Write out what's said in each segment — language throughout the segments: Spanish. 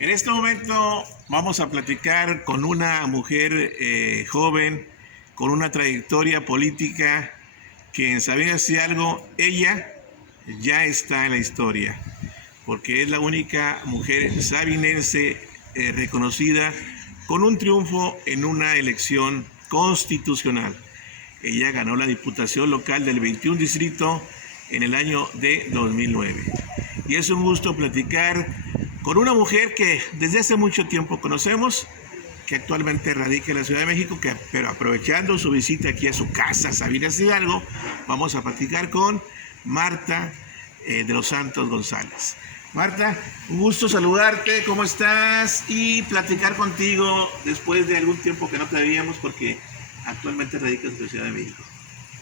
En este momento vamos a platicar con una mujer joven, con una trayectoria política que en Sabinas si algo, ella ya está en la historia, porque es la única mujer sabinense reconocida con un triunfo en una elección constitucional. Ella ganó la diputación local del 21 distrito en el año de 2009. Y es un gusto platicar con una mujer que desde hace mucho tiempo conocemos, que actualmente radica en la Ciudad de México, pero aprovechando su visita aquí a su casa, Sabinas Hidalgo, vamos a platicar con Marta de los Santos González. Marta, un gusto saludarte, ¿cómo estás? Y platicar contigo después de algún tiempo que no te veíamos porque actualmente radicas en la Ciudad de México.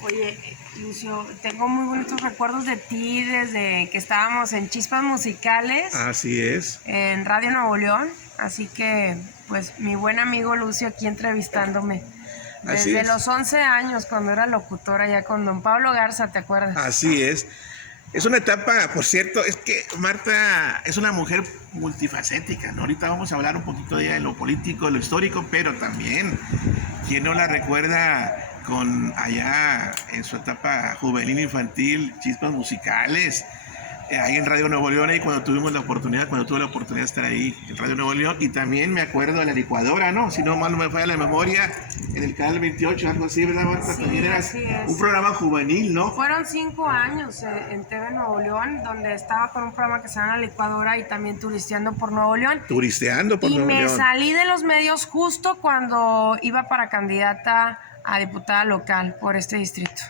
Oye, Lucio, tengo muy bonitos recuerdos de ti desde que estábamos en Chispas Musicales. Así es. En Radio Nuevo León. Así que, pues, mi buen amigo Lucio aquí entrevistándome. Desde los 11 años, cuando era locutora ya con don Pablo Garza, ¿te acuerdas? Así es. Es una etapa, por cierto, es que Marta es una mujer multifacética, ¿no? Ahorita vamos a hablar un poquito de ella, de lo político, de lo histórico, pero también, ¿quién no la recuerda con allá en su etapa juvenil infantil, Chispas Musicales, ahí en Radio Nuevo León, ahí cuando tuve la oportunidad de estar ahí en Radio Nuevo León? Y también me acuerdo de la licuadora, ¿no? Si no mal no me falla la memoria, en el canal 28, algo así, ¿verdad, Marta? Sí, también era un programa juvenil, ¿no? Fueron 5 años en TV Nuevo León, donde estaba con un programa que se llama La Licuadora y también Turisteando por Nuevo León. Turisteando por Nuevo León. Y me salí de los medios justo cuando iba para candidata a diputada local por este distrito.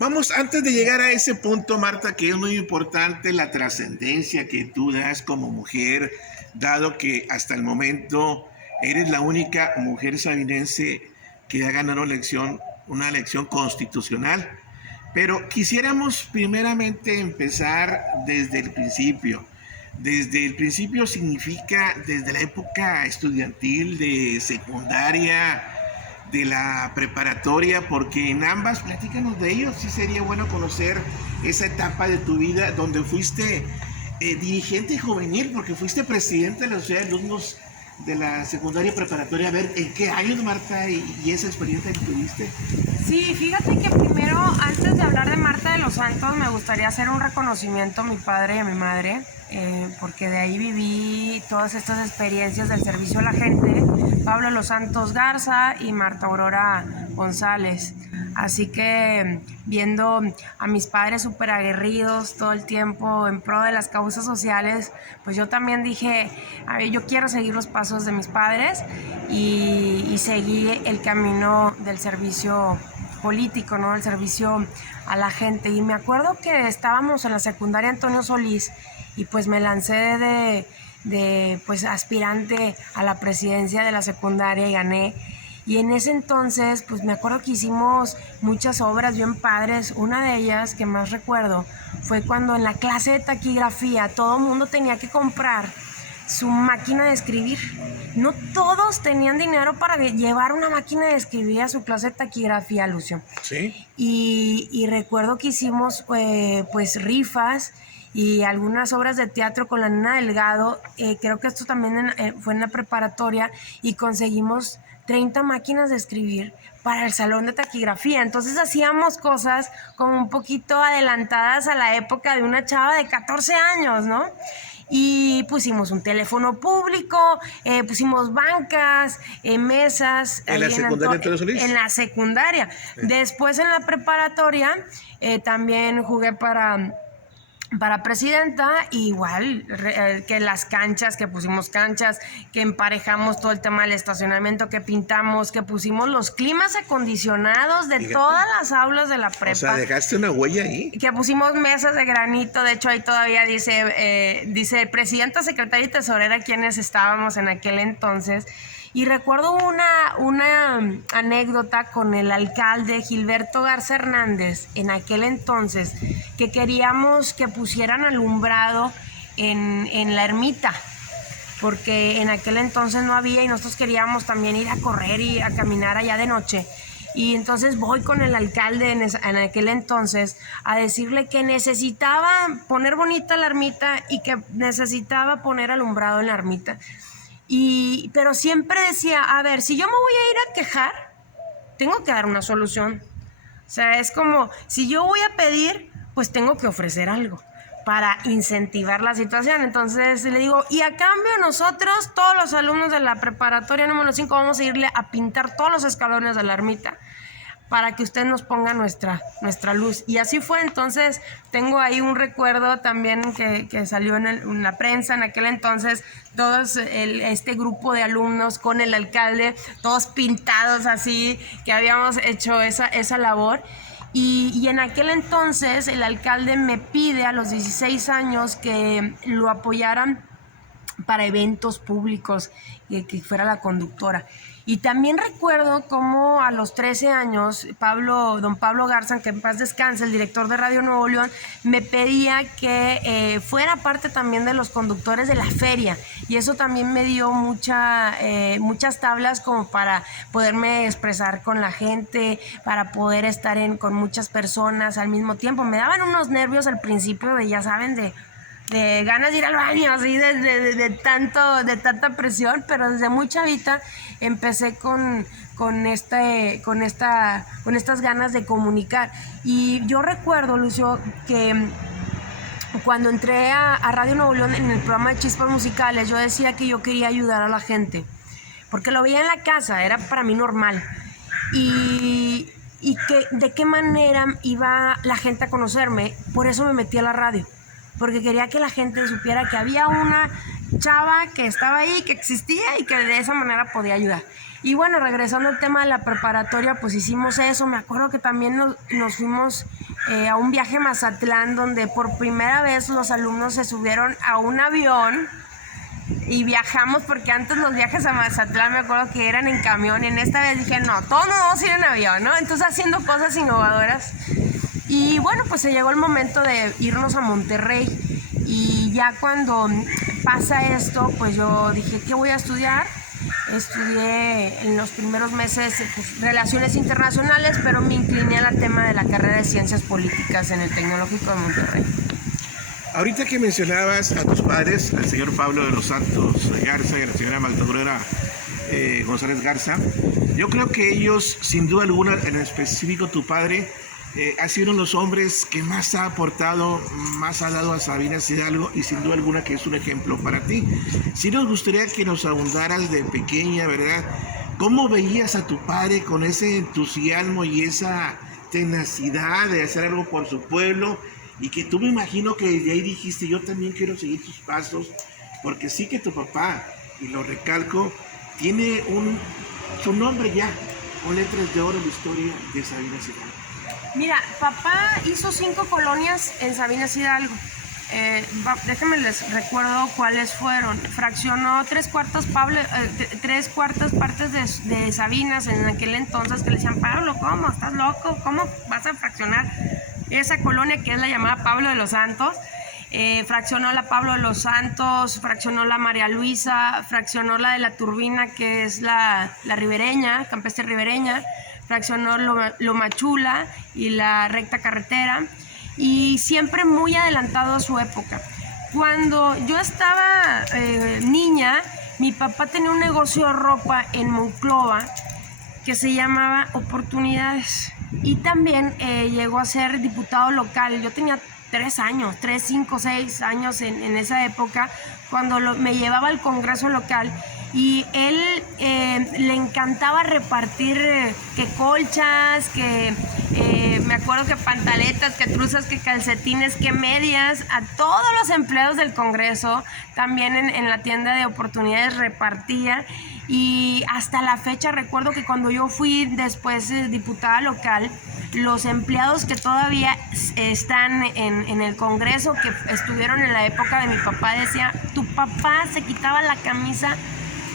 Vamos, antes de llegar a ese punto, Marta, que es muy importante la trascendencia que tú das como mujer, dado que hasta el momento eres la única mujer sabinense que ha ganado una elección constitucional. Pero quisiéramos primeramente empezar desde el principio. Desde el principio significa desde la época estudiantil, de secundaria, de la preparatoria, porque en ambas, platícanos de ellos, sí sería bueno conocer esa etapa de tu vida donde fuiste dirigente juvenil, porque fuiste presidente de la Sociedad de Alumnos de la secundaria preparatoria. A ver, ¿en qué años, Marta, y esa experiencia que tuviste? Sí, fíjate que primero, antes de hablar de Marta de los Santos, me gustaría hacer un reconocimiento a mi padre y a mi madre, porque de ahí viví todas estas experiencias del servicio a la gente, Pablo de los Santos Garza y Marta Aurora González. Así que viendo a mis padres súper aguerridos todo el tiempo en pro de las causas sociales, pues yo también dije, a ver, yo quiero seguir los pasos de mis padres y seguí el camino del servicio político, ¿no? El servicio a la gente. Y me acuerdo que estábamos en la secundaria Antonio Solís y pues me lancé de pues aspirante a la presidencia de la secundaria y gané. Y en ese entonces, pues me acuerdo que hicimos muchas obras bien padres. Una de ellas que más recuerdo fue cuando en la clase de taquigrafía todo el mundo tenía que comprar su máquina de escribir. No todos tenían dinero para llevar una máquina de escribir a su clase de taquigrafía, Lucio. Sí. Y recuerdo que hicimos pues rifas y algunas obras de teatro con la Nena Delgado. Creo que esto también fue en la preparatoria y conseguimos 30 máquinas de escribir para el salón de taquigrafía. Entonces hacíamos cosas como un poquito adelantadas a la época de una chava de 14 años, ¿no? Y pusimos un teléfono público, pusimos bancas, mesas. ¿En la secundaria Antonio Solís? En la secundaria. Después en la preparatoria también jugué para presidenta, igual que las canchas, que pusimos canchas, que emparejamos todo el tema del estacionamiento, que pintamos, que pusimos los climas acondicionados de todas las aulas de la prepa. O sea, dejaste una huella ahí. Que pusimos mesas de granito, de hecho ahí todavía dice presidenta, secretaria y tesorera quienes estábamos en aquel entonces. Y recuerdo una anécdota con el alcalde Gilberto Garza Hernández en aquel entonces, que queríamos que pusieran alumbrado en la ermita, porque en aquel entonces no había y nosotros queríamos también ir a correr y a caminar allá de noche. Y entonces voy con el alcalde en aquel entonces a decirle que necesitaba poner bonita la ermita y que necesitaba poner alumbrado en la ermita. Pero siempre decía, a ver, si yo me voy a ir a quejar, tengo que dar una solución. O sea, es como, si yo voy a pedir, pues tengo que ofrecer algo para incentivar la situación. Entonces le digo, y a cambio nosotros, todos los alumnos de la preparatoria número 5, vamos a irle a pintar todos los escalones de la ermita para que usted nos ponga nuestra luz. Y así fue. Entonces tengo ahí un recuerdo también que salió en la prensa en aquel entonces, todos este grupo de alumnos con el alcalde, todos pintados así, que habíamos hecho esa labor. Y en aquel entonces el alcalde me pide a los 16 años que lo apoyaran para eventos públicos, que fuera la conductora. Y también recuerdo cómo a los 13 años, don Pablo Garza, que en paz descanse, el director de Radio Nuevo León, me pedía que fuera parte también de los conductores de la feria. Y eso también me dio muchas tablas como para poderme expresar con la gente, para poder estar con muchas personas al mismo tiempo. Me daban unos nervios al principio de, ya saben, de ganas de ir al baño, así de tanta presión, pero desde muy chavita empecé con estas ganas de comunicar. Y yo recuerdo, Lucio, que cuando entré a Radio Nuevo León en el programa de Chispas Musicales, yo decía que yo quería ayudar a la gente, porque lo veía en la casa, era para mí normal. Y que de qué manera iba la gente a conocerme, por eso me metí a la radio, porque quería que la gente supiera que había una chava que estaba ahí, que existía y que de esa manera podía ayudar. Y bueno, regresando al tema de la preparatoria, pues hicimos eso. Me acuerdo que también nos fuimos a un viaje a Mazatlán, donde por primera vez los alumnos se subieron a un avión y viajamos, porque antes los viajes a Mazatlán me acuerdo que eran en camión, y en esta vez dije, no, todos nos vamos a ir en avión, ¿no? Entonces haciendo cosas innovadoras. Y bueno, pues se llegó el momento de irnos a Monterrey, y ya cuando pasa esto, pues yo dije, ¿qué voy a estudiar? Estudié en los primeros meses Relaciones Internacionales, pero me incliné al tema de la carrera de Ciencias Políticas en el Tecnológico de Monterrey. Ahorita que mencionabas a tus padres, al señor Pablo de los Santos Garza y a la señora Magdalena González Garza, yo creo que ellos, sin duda alguna, en específico tu padre, ha sido uno de los hombres que más ha aportado, más ha dado a Sabinas Hidalgo, y sin duda alguna que es un ejemplo para ti. Sí nos gustaría que nos abundaras de pequeña, ¿verdad? ¿Cómo veías a tu padre con ese entusiasmo y esa tenacidad de hacer algo por su pueblo? Y que tú, me imagino que de ahí dijiste, yo también quiero seguir tus pasos, porque sí que tu papá, y lo recalco, tiene su nombre ya, con letras de oro en la historia de Sabinas Hidalgo. Mira, papá hizo 5 colonias en Sabinas Hidalgo. Déjenme les recuerdo cuáles fueron. Fraccionó 3/4 partes de Sabinas en aquel entonces, que le decían, Pablo, ¿cómo? ¿Estás loco? ¿Cómo vas a fraccionar esa colonia que es la llamada Pablo de los Santos? Fraccionó la Pablo de los Santos, fraccionó la María Luisa, fraccionó la de la Turbina, que es la ribereña, campestre ribereña, fraccionó Lomachula y la recta carretera, y siempre muy adelantado a su época. Cuando yo estaba niña, mi papá tenía un negocio de ropa en Monclova que se llamaba Oportunidades, y también llegó a ser diputado local. Yo tenía 3 años, 3, 5, 6 años en esa época, cuando me llevaba al Congreso local, y él le encantaba repartir que colchas, que me acuerdo que pantaletas, que truzas, que calcetines, que medias, a todos los empleados del Congreso. También en la tienda de Oportunidades repartía, y hasta la fecha recuerdo que cuando yo fui después diputada local, los empleados que todavía están en el Congreso, que estuvieron en la época de mi papá, decía, tu papá se quitaba la camisa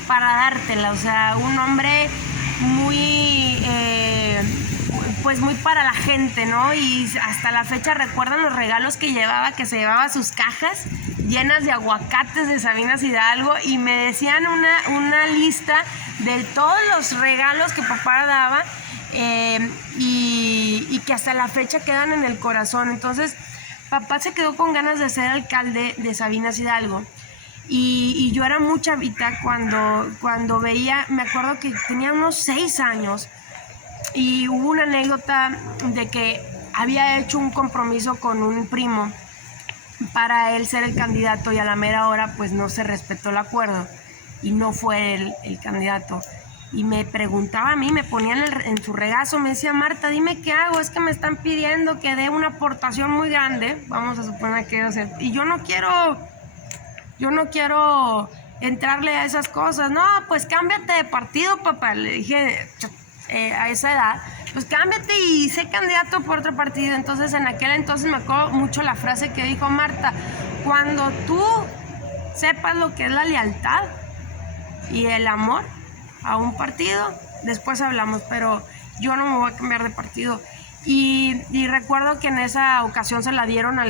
para dártela. O sea, un hombre muy pues muy para la gente, ¿no? Y hasta la fecha recuerdan los regalos que se llevaba sus cajas llenas de aguacates de Sabinas Hidalgo, y me decían una lista de todos los regalos que papá daba. y que hasta la fecha quedan en el corazón. Entonces, papá se quedó con ganas de ser alcalde de Sabinas Hidalgo. Y yo era muy chavita cuando veía, me acuerdo que tenía unos 6 años, y hubo una anécdota de que había hecho un compromiso con un primo para él ser el candidato, y a la mera hora pues no se respetó el acuerdo y no fue el candidato. Y me preguntaba a mí, me ponía en su regazo, me decía: Marta, dime qué hago, es que me están pidiendo que dé una aportación muy grande, vamos a suponer que, o sea, y yo no quiero entrarle a esas cosas. No, pues cámbiate de partido, papá. Le dije a esa edad, pues cámbiate y sé candidato por otro partido. Entonces, en aquel entonces me acuerdo mucho la frase que dijo Marta: cuando tú sepas lo que es la lealtad y el amor a un partido, después hablamos, pero yo no me voy a cambiar de partido. Y recuerdo que en esa ocasión se la dieron a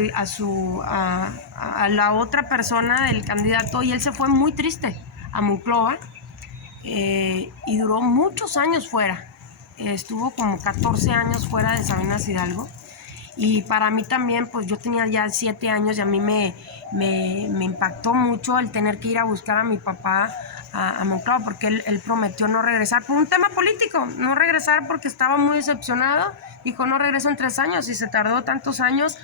la otra persona del candidato, y él se fue muy triste a Monclova, y duró muchos años fuera. Estuvo como 14 años fuera de Sabinas Hidalgo. Y para mí también, pues yo tenía ya 7 años y a mí me impactó mucho el tener que ir a buscar a mi papá a Monclova, porque él prometió no regresar por un tema político, no regresar porque estaba muy decepcionado. Dijo: no regreso en 3 años, y se tardó tantos años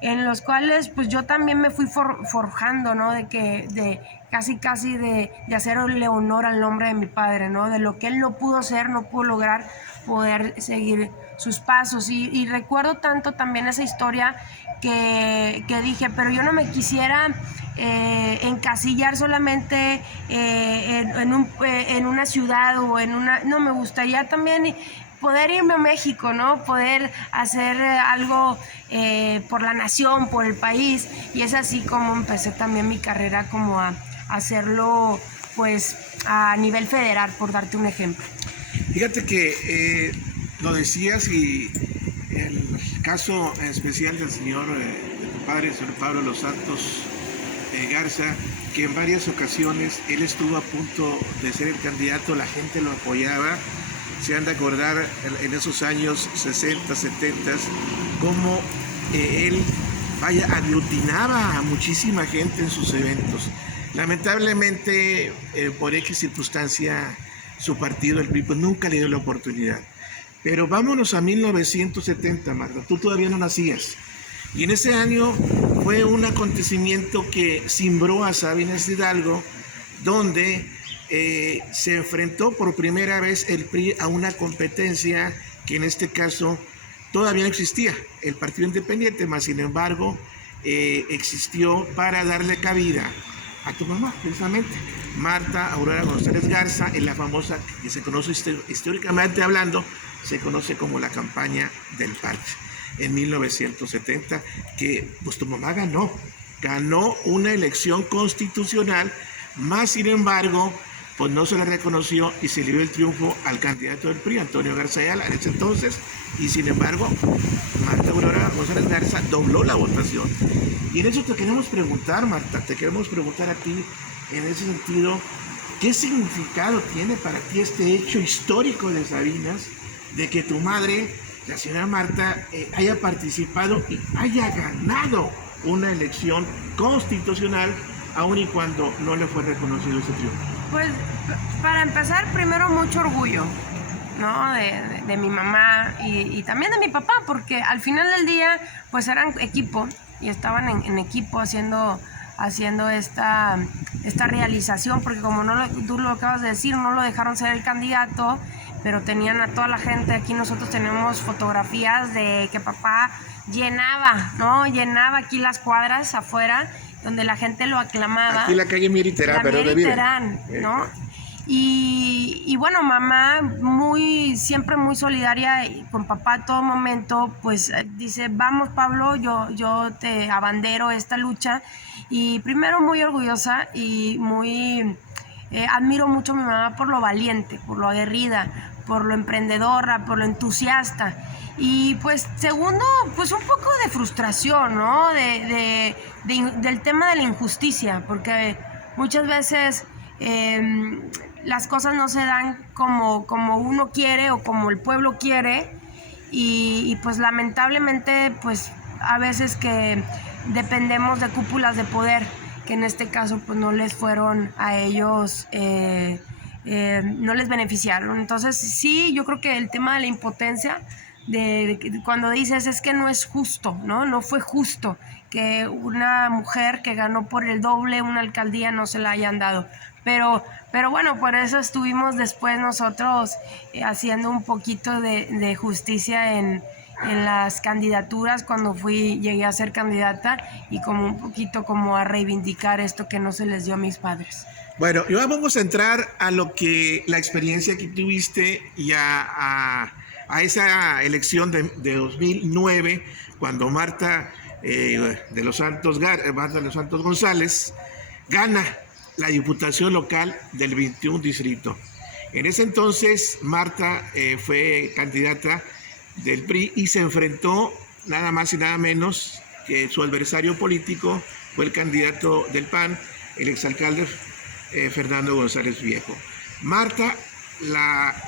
en los cuales pues yo también me fui forjando, ¿no? De casi de hacerle honor al nombre de mi padre, ¿no? De lo que él no pudo ser, no pudo lograr, poder seguir sus pasos. Y recuerdo tanto también esa historia que dije, pero yo no me quisiera encasillar solamente en una ciudad o en una... No, me gustaría también poder irme a México, ¿no? Poder hacer algo por la nación, por el país. Y es así como empecé también mi carrera, como a hacerlo pues a nivel federal, por darte un ejemplo. Fíjate que lo decías, y el caso especial del señor, de tu padre, el señor Pablo Los Santos Garza, que en varias ocasiones él estuvo a punto de ser el candidato, la gente lo apoyaba. Se han de acordar en esos años 60, 70, cómo él, aglutinaba a muchísima gente en sus eventos. Lamentablemente, por X circunstancia, su partido, el PRI, pues nunca le dio la oportunidad. Pero vámonos a 1970, Marta, tú todavía no nacías. Y en ese año fue un acontecimiento que cimbró a Sabinas Hidalgo, donde se enfrentó por primera vez el PRI a una competencia que en este caso todavía no existía, el Partido Independiente, más sin embargo existió para darle cabida a tu mamá, precisamente, Marta Aurora González Garza, en la famosa, que se conoce históricamente hablando, se conoce como la campaña del parche, en 1970, que pues tu mamá ganó una elección constitucional, más sin embargo, pues no se le reconoció y se le dio el triunfo al candidato del PRI, Antonio Garza Ayala, en ese entonces, y sin embargo, Marta Aurora González Garza dobló la votación. Y en eso te queremos preguntar, Marta, te queremos preguntar a ti, en ese sentido, ¿qué significado tiene para ti este hecho histórico de Sabinas, de que tu madre, la señora Marta, haya participado y haya ganado una elección constitucional, aun y cuando no le fue reconocido ese triunfo? Pues para empezar, primero mucho orgullo, ¿no? De mi mamá y también de mi papá, porque al final del día pues eran equipo y estaban en equipo haciendo esta realización, porque como tú lo acabas de decir, no lo dejaron ser el candidato, pero tenían a toda la gente. Aquí nosotros tenemos fotografías de que papá llenaba aquí las cuadras afuera, donde la gente lo aclamaba. Aquí la calle Miriterán, pero de Terán, ¿no? Y bueno, mamá siempre muy solidaria con papá a todo momento, pues dice: vamos, Pablo, yo te abandero esta lucha. Y primero muy orgullosa y admiro mucho a mi mamá por lo valiente, por lo aguerrida, por lo emprendedora, por lo entusiasta. Y pues segundo, pues un poco de frustración, ¿no? Del tema de la injusticia, porque muchas veces las cosas no se dan como uno quiere o como el pueblo quiere, y pues lamentablemente pues a veces que dependemos de cúpulas de poder, que en este caso pues no les fueron a ellos, no les beneficiaron. Entonces sí, yo creo que el tema de la impotencia, de cuando dices es que no es justo, no fue justo que una mujer que ganó por el doble una alcaldía no se la hayan dado, pero bueno, por eso estuvimos después nosotros haciendo un poquito de justicia en las candidaturas cuando llegué a ser candidata, y como un poquito como a reivindicar esto que no se les dio a mis padres. Bueno, y ahora vamos a entrar a lo que la experiencia que tuviste y a esa elección de 2009, cuando Marta de los Santos González gana la diputación local del 21 distrito. En ese entonces Marta fue candidata del PRI y se enfrentó nada más y nada menos que su adversario político fue el candidato del PAN, el exalcalde Fernando González Viejo. Marta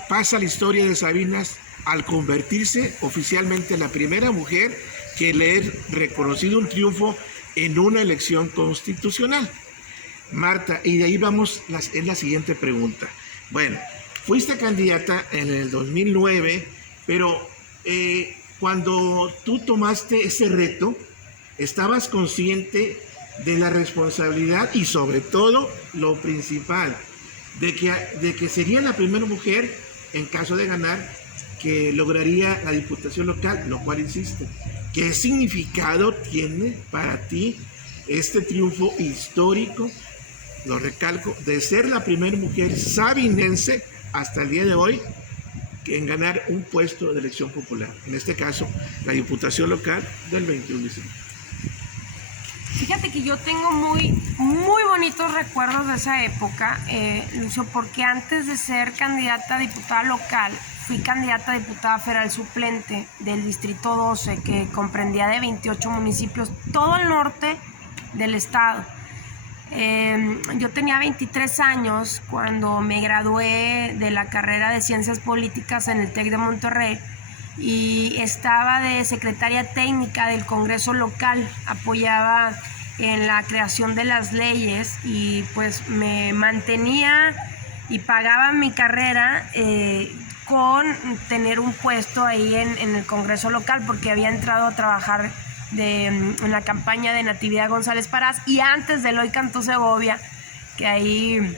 pasa a la historia de Sabinas al convertirse oficialmente en la primera mujer que le es reconocido un triunfo en una elección constitucional. Marta, y de ahí vamos, es la siguiente pregunta. Bueno, fuiste candidata en el 2009, pero cuando tú tomaste ese reto, estabas consciente de la responsabilidad y sobre todo, lo principal, de que sería la primera mujer, en caso de ganar, que lograría la diputación local, lo cual hiciste. ¿Qué significado tiene para ti este triunfo histórico, lo recalco, de ser la primera mujer sabinense hasta el día de hoy en ganar un puesto de elección popular? En este caso, la diputación local del 21 distrito. Fíjate que yo tengo muy bonitos recuerdos de esa época, Lucio, porque antes de ser candidata a diputada local, fui candidata a diputada federal suplente del Distrito 12, que comprendía de 28 municipios, todo el norte del estado. Yo tenía 23 años cuando me gradué de la carrera de Ciencias Políticas en el TEC de Monterrey, y estaba de secretaria técnica del Congreso local, apoyaba en la creación de las leyes y pues me mantenía y pagaba mi carrera con tener un puesto ahí en el Congreso local, porque había entrado a trabajar en la campaña de Natividad González Parás, y antes de Eloy Cantú Segovia, que ahí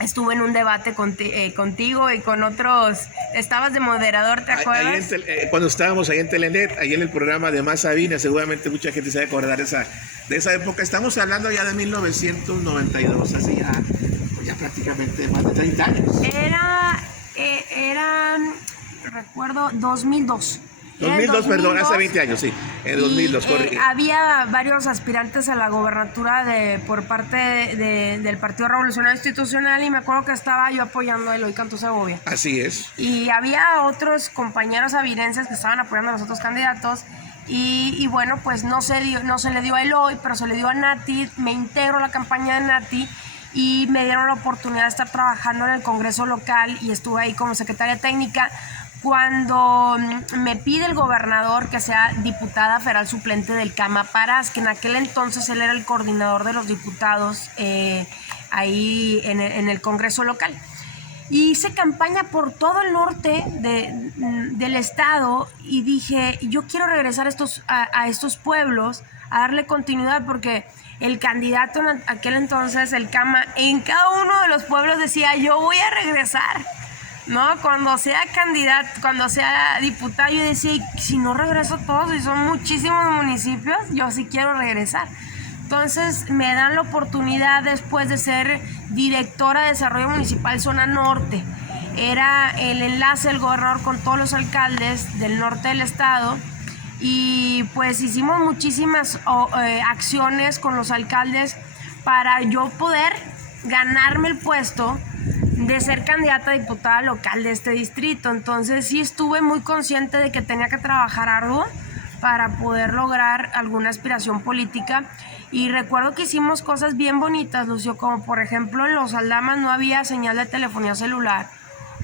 estuve en un debate contigo y con otros. Estabas de moderador, ¿te acuerdas? Cuando estábamos ahí en Telenet, ahí en el programa de Más Sabina, seguramente mucha gente se va a acordar de esa época. Estamos hablando ya de 1992, así ya prácticamente más de 30 años. Recuerdo, 2002. 2002, perdón, hace 20 años, sí, en 2002, correcto. Había varios aspirantes a la gobernatura por parte del Partido Revolucionario Institucional, y me acuerdo que estaba yo apoyando a Eloy Cantú Segovia. Así es. Y había otros compañeros sabirenses que estaban apoyando a los otros candidatos, y bueno, pues no se le dio a Eloy, pero se le dio a Nati. Me integro a la campaña de Nati y me dieron la oportunidad de estar trabajando en el Congreso local, y estuve ahí como secretaria técnica. Cuando me pide el gobernador que sea diputada federal suplente del Cama Parás, que en aquel entonces él era el coordinador de los diputados ahí en el Congreso local. Y hice campaña por todo el norte del estado, y dije, yo quiero regresar a estos pueblos, a darle continuidad, porque el candidato en aquel entonces, el Cama, en cada uno de los pueblos decía, yo voy a regresar, ¿no? Cuando sea candidato, cuando sea diputado, yo decía, si no regreso todos, y son muchísimos municipios, yo sí quiero regresar. Entonces me dan la oportunidad, después de ser directora de Desarrollo Municipal Zona Norte, era el enlace del gobernador con todos los alcaldes del norte del estado, y pues hicimos muchísimas acciones con los alcaldes para yo poder ganarme el puesto de ser candidata a diputada local de este distrito. Entonces sí estuve muy consciente de que tenía que trabajar arduo para poder lograr alguna aspiración política. Y recuerdo que hicimos cosas bien bonitas, Lucio, como por ejemplo en Los Aldamas no había señal de telefonía celular,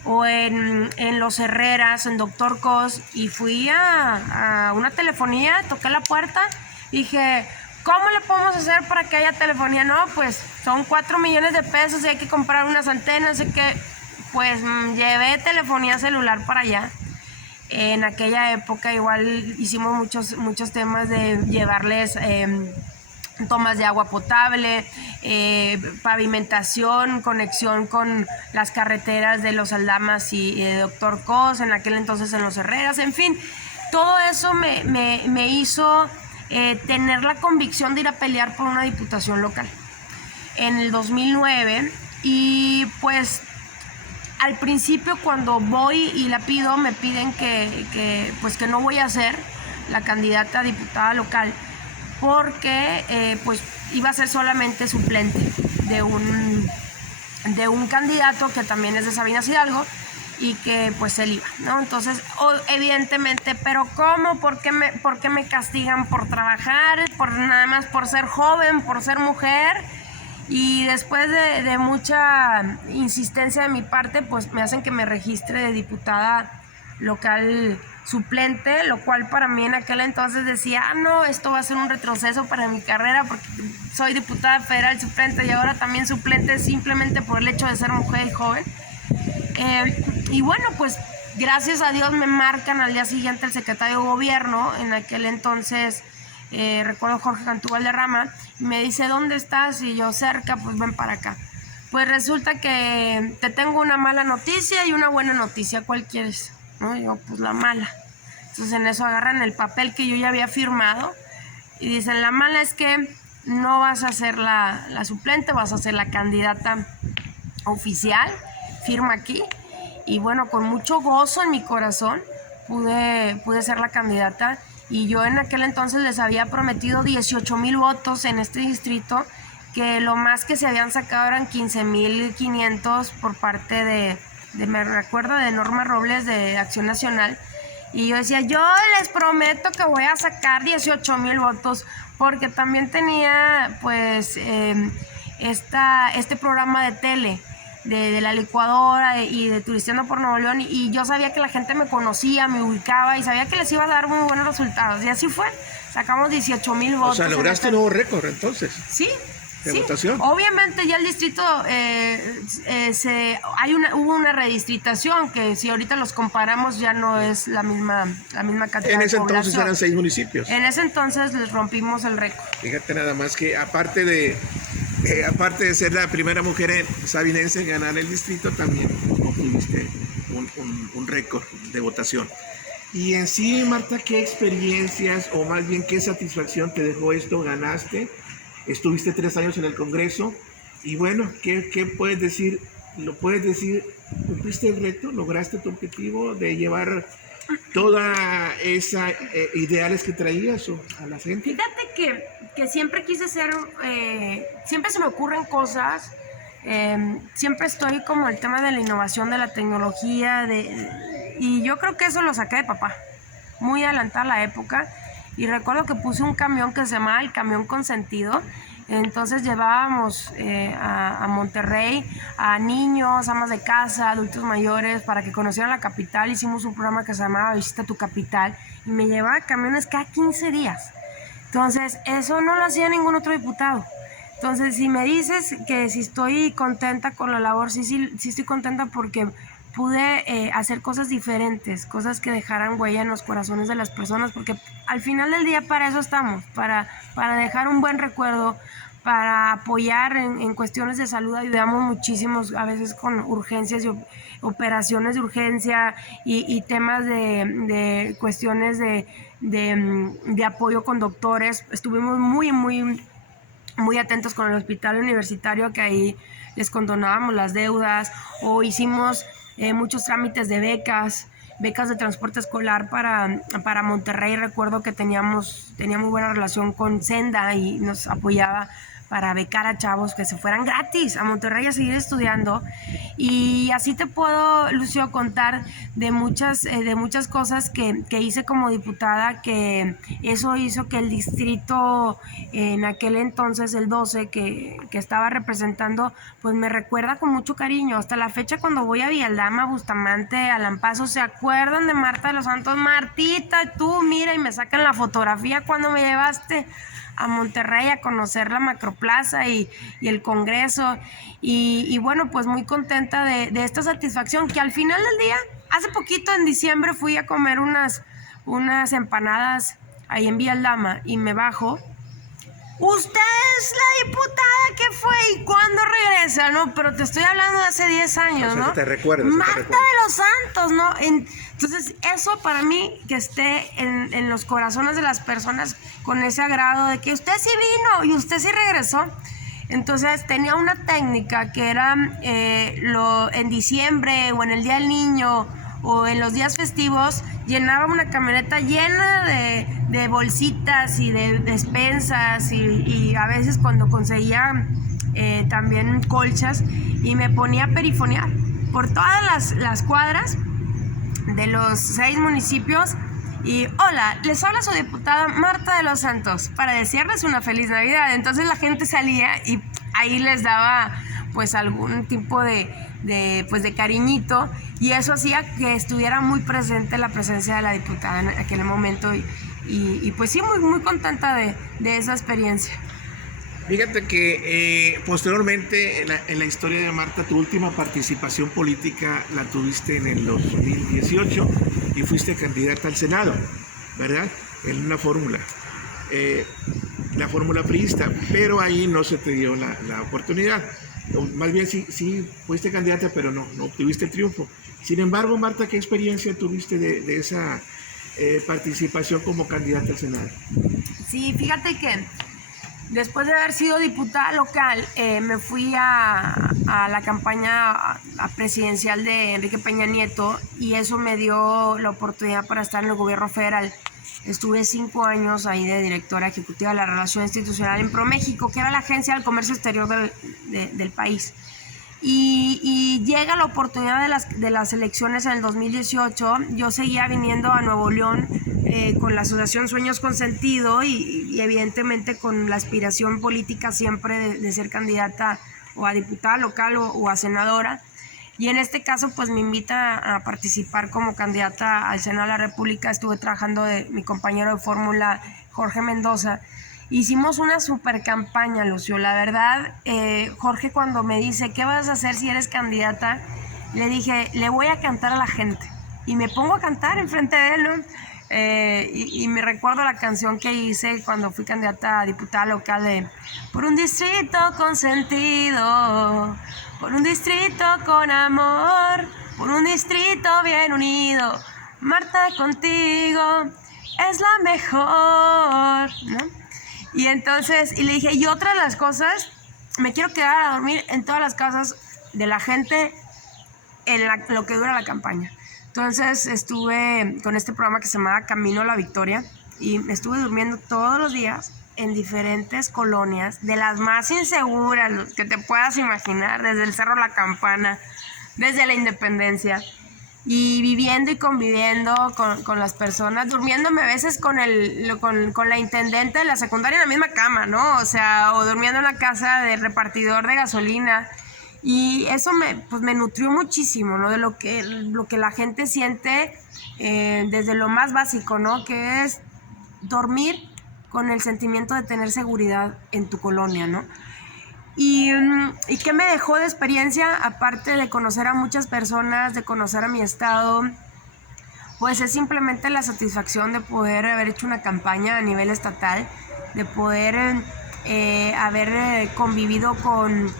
o en Los Herreras, en Doctor Cos, y fui a una telefonía, toqué la puerta, dije, ¿cómo le podemos hacer para que haya telefonía? No, pues son 4 millones de pesos y hay que comprar unas antenas, así que pues llevé telefonía celular para allá. En aquella época igual hicimos muchos temas de llevarles tomas de agua potable, pavimentación, conexión con las carreteras de Los Aldamas y Doctor Cos, en aquel entonces en Los Herreras, en fin, todo eso me hizo tener la convicción de ir a pelear por una diputación local en el 2009. Y pues al principio cuando voy y la pido, me piden que no voy a ser la candidata a diputada local, porque pues iba a ser solamente suplente de un candidato que también es de Sabinas Hidalgo y que pues él iba, ¿no? Entonces, evidentemente, pero ¿cómo? ¿Por qué me castigan por trabajar? Nada más por ser joven, por ser mujer. Y después de mucha insistencia de mi parte, pues me hacen que me registre de diputada local suplente, lo cual para mí en aquel entonces decía, no, esto va a ser un retroceso para mi carrera porque soy diputada federal suplente y ahora también suplente simplemente por el hecho de ser mujer y joven. Y bueno, pues gracias a Dios me marcan al día siguiente el secretario de gobierno, en aquel entonces recuerdo Jorge Cantú Valderrama, y me dice, ¿dónde estás? Y yo, cerca, pues ven para acá. Pues resulta que te tengo una mala noticia y una buena noticia, ¿cuál quieres? ¿No? Y yo, pues la mala. Entonces en eso agarran el papel que yo ya había firmado y dicen, la mala es que no vas a ser la suplente, vas a ser la candidata oficial, firma aquí. Y bueno, con mucho gozo en mi corazón pude ser la candidata, y yo en aquel entonces les había prometido 18,000 votos en este distrito, que lo más que se habían sacado eran 15,500 por parte me recuerdo, de Norma Robles de Acción Nacional. Y yo decía, yo les prometo que voy a sacar 18,000 votos, porque también tenía pues este programa de tele de la licuadora y de Turisteando por Nuevo León, y yo sabía que la gente me conocía, me ubicaba y sabía que les iba a dar muy buenos resultados, y así fue, sacamos 18,000 votos. O sea, lograste un nuevo récord entonces. Sí. ¿De sí, votación? Obviamente ya el distrito hubo una redistritación que si ahorita los comparamos ya no es la misma cantidad. En ese de entonces población. eran 6 municipios. En ese entonces les rompimos el récord. Fíjate nada más que aparte de ser la primera mujer sabinense en ganar el distrito, también obtuviste un récord de votación. Y en sí, Marta, ¿qué experiencias o más bien qué satisfacción te dejó esto? Ganaste, estuviste 3 años en el Congreso y bueno, ¿qué puedes decir? ¿Lo puedes decir? ¿Cumpliste el reto? ¿Lograste tu objetivo de llevar toda esa ideales que traías a la gente? Fíjate que siempre quise ser, siempre se me ocurren cosas, siempre estoy como el tema de la innovación, de la tecnología, y yo creo que eso lo saqué de papá, muy adelantada la época, y recuerdo que puse un camión que se llamaba el Camión Consentido. Entonces llevábamos a Monterrey a niños, amas de casa, adultos mayores, para que conocieran la capital. Hicimos un programa que se llamaba Visita tu Capital y me llevaba camiones cada 15 días. Entonces eso no lo hacía ningún otro diputado. Entonces si me dices que si estoy contenta con la labor, sí estoy contenta porque pude hacer cosas diferentes, cosas que dejaran huella en los corazones de las personas, porque al final del día para eso estamos, para dejar un buen recuerdo, para apoyar en cuestiones de salud. Ayudamos muchísimos, a veces con urgencias y operaciones de urgencia y temas de cuestiones de apoyo con doctores. Estuvimos muy atentos con el hospital universitario, que ahí les condonábamos las deudas, o hicimos muchos trámites de becas de transporte escolar para Monterrey. Recuerdo que tenía muy buena relación con Senda y nos apoyaba para becar a chavos que se fueran gratis a Monterrey a seguir estudiando. Y así te puedo, Lucio, contar de muchas cosas que hice como diputada, que eso hizo que el distrito en aquel entonces, el 12, que estaba representando, pues me recuerda con mucho cariño. Hasta la fecha, cuando voy a Vialdama, Bustamante, a Lampazo, se acuerdan de Marta de los Santos. Martita, tú mira, y me sacan la fotografía cuando me llevaste a Monterrey a conocer la Macroplaza y el Congreso. Y bueno, pues muy contenta de esta satisfacción, que al final del día, hace poquito en diciembre fui a comer unas empanadas ahí en Vialdama y me bajo. Usted es la diputada que fue y cuándo regresa, ¿no? Pero te estoy hablando de hace 10 años, ¿no? Te recuerdo. Marta de los Santos, ¿no? Entonces, eso para mí, que esté en los corazones de las personas con ese agrado de que usted sí vino y usted sí regresó. Entonces, tenía una técnica que era en diciembre o en el Día del Niño o en los días festivos, llenaba una camioneta llena de bolsitas y de despensas y a veces cuando conseguía también colchas, y me ponía a perifonear por todas las cuadras de los 6 municipios. Y hola, les habla su diputada Marta de los Santos para desearles una feliz Navidad. Entonces la gente salía y ahí les daba pues algún tipo de cariñito, y eso hacía que estuviera muy presente la presencia de la diputada en aquel momento, y pues sí, muy, muy contenta de esa experiencia. Fíjate que posteriormente en la historia de Marta, tu última participación política la tuviste en el 2018 y fuiste candidata al Senado, ¿verdad? En una fórmula, la fórmula priista, pero ahí no se te dio la oportunidad. Más bien sí fuiste candidata, pero no obtuviste el triunfo. Sin embargo, Marta, ¿qué experiencia tuviste de esa participación como candidata al Senado? Sí, fíjate que después de haber sido diputada local, me fui a la campaña presidencial de Enrique Peña Nieto, y eso me dio la oportunidad para estar en el gobierno federal. Estuve 5 años ahí de directora ejecutiva de la Relación Institucional en ProMéxico, que era la agencia del comercio exterior del país. Y llega la oportunidad de las elecciones en el 2018. Yo seguía viniendo a Nuevo León con la asociación Sueños con Sentido y evidentemente con la aspiración política siempre de ser candidata o a diputada local o a senadora. Y en este caso, pues me invita a participar como candidata al Senado de la República. Estuve trabajando de mi compañero de fórmula, Jorge Mendoza. Hicimos una super campaña, Lucio. La verdad, Jorge, cuando me dice, ¿qué vas a hacer si eres candidata? Le dije, le voy a cantar a la gente. Y me pongo a cantar enfrente de él, ¿no? Y me recuerdo la canción que hice cuando fui candidata a diputada local de por un distrito con sentido, por un distrito con amor, por un distrito bien unido, Marta contigo es la mejor, ¿no? Y entonces, y le dije, y otra de las cosas, me quiero quedar a dormir en todas las casas de la gente en lo que dura la campaña. Entonces estuve con este programa que se llamaba Camino a la Victoria, y estuve durmiendo todos los días en diferentes colonias, de las más inseguras, los que te puedas imaginar, desde el Cerro La Campana, desde la Independencia, y viviendo y conviviendo con las personas, durmiéndome a veces con la intendente de la secundaria en la misma cama, ¿no? O sea, o durmiendo en la casa del repartidor de gasolina. Y eso me nutrió muchísimo, ¿no? De lo que la gente siente desde lo más básico, ¿no? Que es dormir con el sentimiento de tener seguridad en tu colonia, ¿no? ¿Y qué me dejó de experiencia? Aparte de conocer a muchas personas, de conocer a mi estado, pues es simplemente la satisfacción de poder haber hecho una campaña a nivel estatal, de poder haber convivido con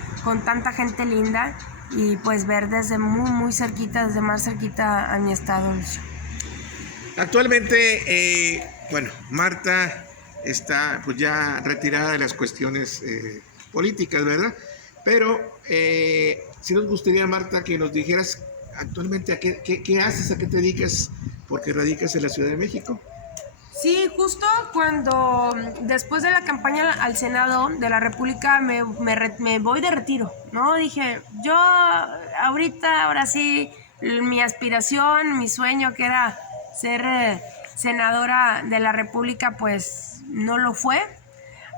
tanta gente linda, y pues ver desde muy, muy cerquita, desde más cerquita a mi estado, Lucio. Actualmente, Marta está pues ya retirada de las cuestiones políticas, ¿verdad? Pero sí nos gustaría, Marta, que nos dijeras actualmente qué haces, a qué te dedicas, porque radicas en la Ciudad de México. Sí, justo cuando después de la campaña al Senado de la República me voy de retiro, ¿no? Dije, yo ahorita, ahora sí, mi aspiración, mi sueño que era ser senadora de la República, pues no lo fue.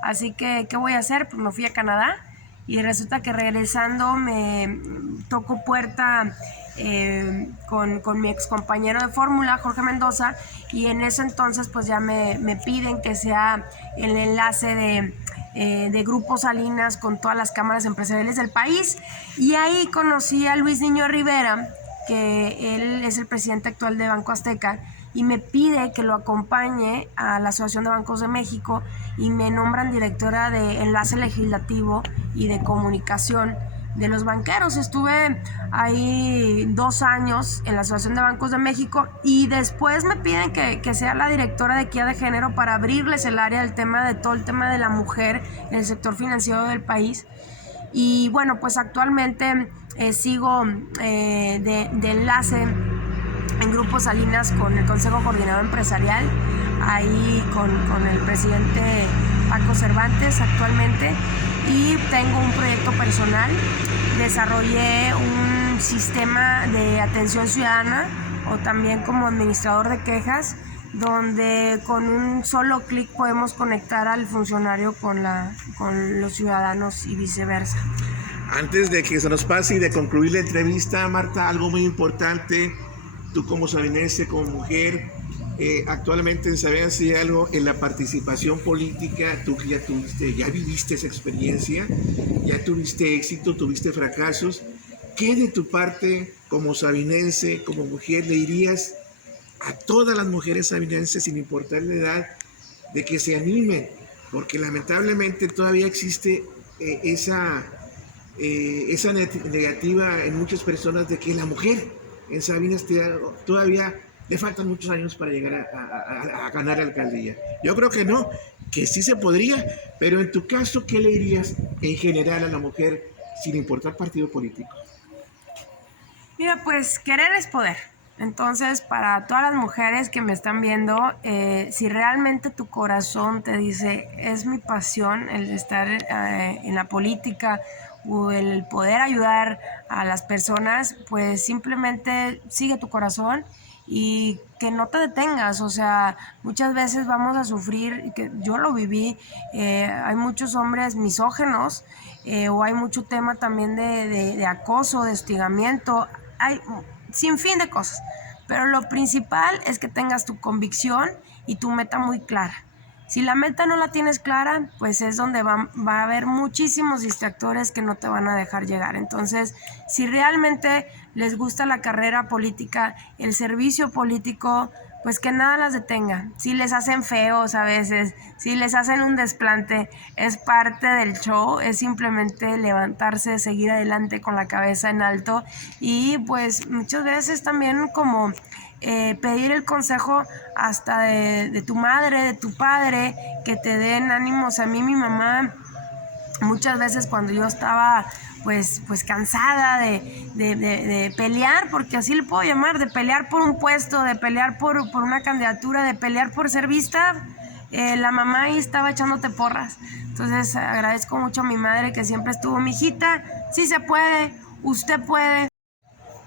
Así que, ¿qué voy a hacer? Pues me fui a Canadá y resulta que regresando me tocó puerta con mi ex compañero de fórmula, Jorge Mendoza, y en ese entonces pues ya me piden que sea el enlace de Grupo Salinas con todas las cámaras empresariales del país, y ahí conocí a Luis Niño Rivera, que él es el presidente actual de Banco Azteca, y me pide que lo acompañe a la Asociación de Bancos de México y me nombran directora de Enlace Legislativo y de Comunicación de los banqueros. Estuve ahí 2 años en la Asociación de Bancos de México y después me piden que sea la directora de Equidad de Género para abrirles el área del tema de todo el tema de la mujer en el sector financiero del país. Y bueno, pues actualmente sigo de enlace en Grupo Salinas con el Consejo Coordinador Empresarial, ahí con el presidente Paco Cervantes actualmente, y tengo un proyecto personal. Desarrollé un sistema de atención ciudadana o también como administrador de quejas, donde con un solo clic podemos conectar al funcionario con los ciudadanos y viceversa. Antes de que se nos pase y de concluir la entrevista, Marta, algo muy importante, tú como sabineña, como mujer, actualmente sabes si algo en la participación política, tú que ya viviste esa experiencia, ya tuviste éxito, tuviste fracasos, ¿qué de tu parte como sabinense, como mujer, le dirías a todas las mujeres sabinenses, sin importar la edad, de que se animen? Porque lamentablemente todavía existe esa negativa en muchas personas de que la mujer en Sabinas todavía le faltan muchos años para llegar a ganar la alcaldía. Yo creo que no, que sí se podría, pero en tu caso, ¿qué le dirías en general a la mujer sin importar partido político? Mira, pues querer es poder. Entonces, para todas las mujeres que me están viendo, si realmente tu corazón te dice, es mi pasión el estar en la política o el poder ayudar a las personas, pues simplemente sigue tu corazón y que no te detengas. O sea, muchas veces vamos a sufrir, y que yo lo viví, hay muchos hombres misógenos, o hay mucho tema también de acoso, de hostigamiento, hay sin fin de cosas, pero lo principal es que tengas tu convicción y tu meta muy clara. Si la meta no la tienes clara, pues es donde va a haber muchísimos distractores que no te van a dejar llegar. Entonces, si realmente les gusta la carrera política, el servicio político, pues que nada las detenga. Si les hacen feos a veces, si les hacen un desplante, es parte del show, es simplemente levantarse, seguir adelante con la cabeza en alto y pues muchas veces también como pedir el consejo hasta de tu madre, de tu padre, que te den ánimos. A mí mi mamá muchas veces cuando yo estaba pues cansada de pelear, porque así le puedo llamar, de pelear por un puesto, de pelear por una candidatura, de pelear por ser vista, la mamá ahí estaba echándote porras. Entonces agradezco mucho a mi madre que siempre estuvo, mijita, sí se puede, usted puede,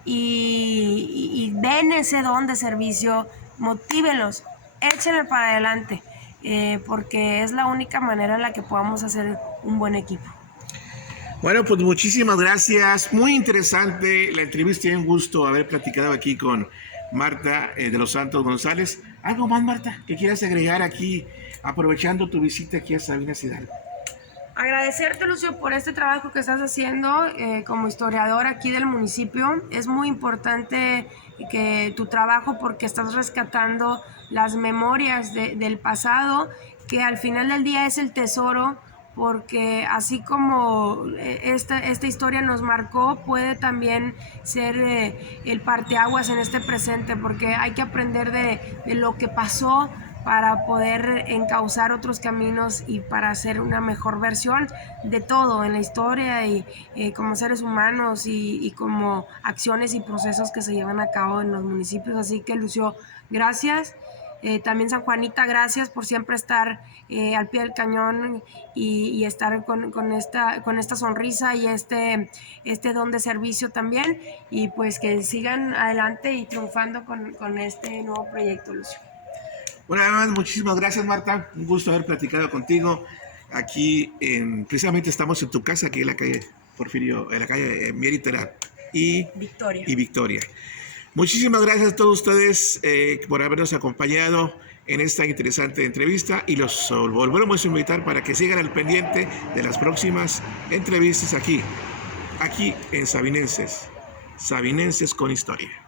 y ven ese don de servicio, motívenlos, échenle para adelante, porque es la única manera en la que podamos hacer un buen equipo. Bueno, pues muchísimas gracias. Muy interesante la entrevista y un gusto haber platicado aquí con Marta de los Santos González. ¿Algo más, Marta, que quieras agregar aquí, aprovechando tu visita aquí a Sabinas Hidalgo? Agradecerte, Lucio, por este trabajo que estás haciendo como historiador aquí del municipio. Es muy importante que tu trabajo, porque estás rescatando las memorias del pasado, que al final del día es el tesoro, porque así como esta historia nos marcó, puede también ser el parteaguas en este presente, porque hay que aprender de lo que pasó para poder encauzar otros caminos y para hacer una mejor versión de todo en la historia y como seres humanos y como acciones y procesos que se llevan a cabo en los municipios. Así que, Lucio, gracias. También San Juanita, gracias por siempre estar al pie del cañón y estar con esta sonrisa y este don de servicio también, y pues que sigan adelante y triunfando con este nuevo proyecto, Lucio. Bueno, muchísimas gracias, Marta. Un gusto haber platicado contigo. Aquí, precisamente estamos en tu casa, aquí en la calle Porfirio, en la calle Mérida y Victoria. Muchísimas gracias a todos ustedes por habernos acompañado en esta interesante entrevista, y los volveremos a invitar para que sigan al pendiente de las próximas entrevistas aquí en Sabinenses con Historia.